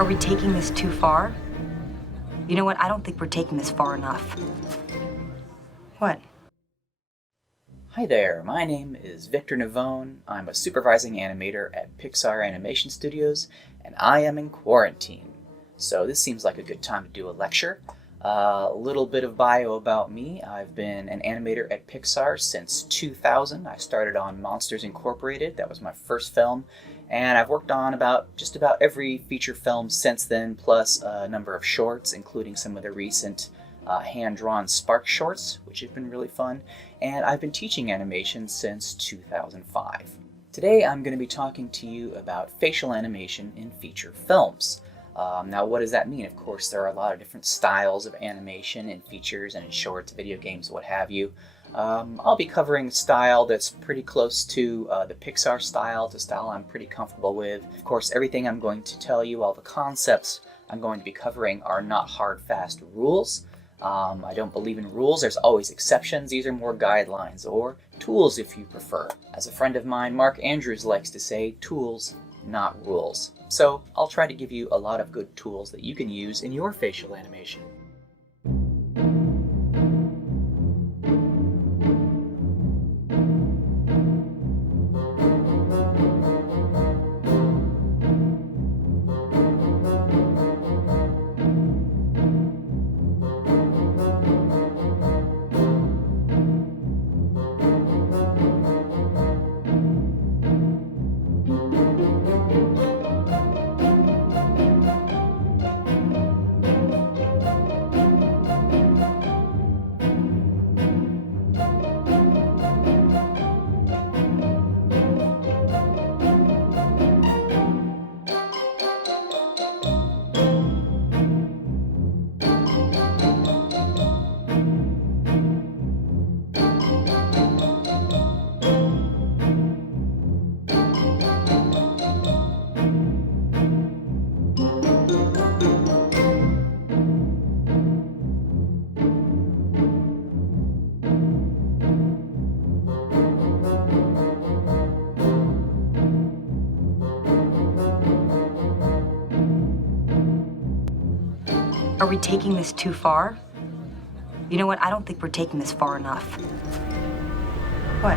Are we taking this too far? You know what? I don't think we're taking this far enough. What? Hi there, my name is Victor Navone. I'm a supervising animator at Pixar Animation Studios, and I am in quarantine. So this seems like a good time to do a lecture. A little bit of bio about me. I've been an animator at Pixar since 2000. I started on Monsters Incorporated. That was my first film. And I've worked on just about every feature film since then, plus a number of shorts, including some of the recent hand-drawn SparksShorts, which have been really fun. And I've been teaching animation since 2005. Today I'm going to be talking to you about facial animation in feature films. Now, what does that mean? Of course, there are a lot of different styles of animation in features and in shorts, video games, what have you. I'll be covering a style that's pretty close to the Pixar style. It's a style I'm pretty comfortable with. Of course, everything I'm going to tell you, all the concepts I'm going to be covering are not hard, fast rules. I don't believe in rules. There's always exceptions. These are more guidelines, or tools if you prefer. As a friend of mine, Mark Andrews, likes to say, tools, not rules. So I'll try to give you a lot of good tools that you can use in your facial animation. Are we taking this too far? You know what? I don't think we're taking this far enough. What?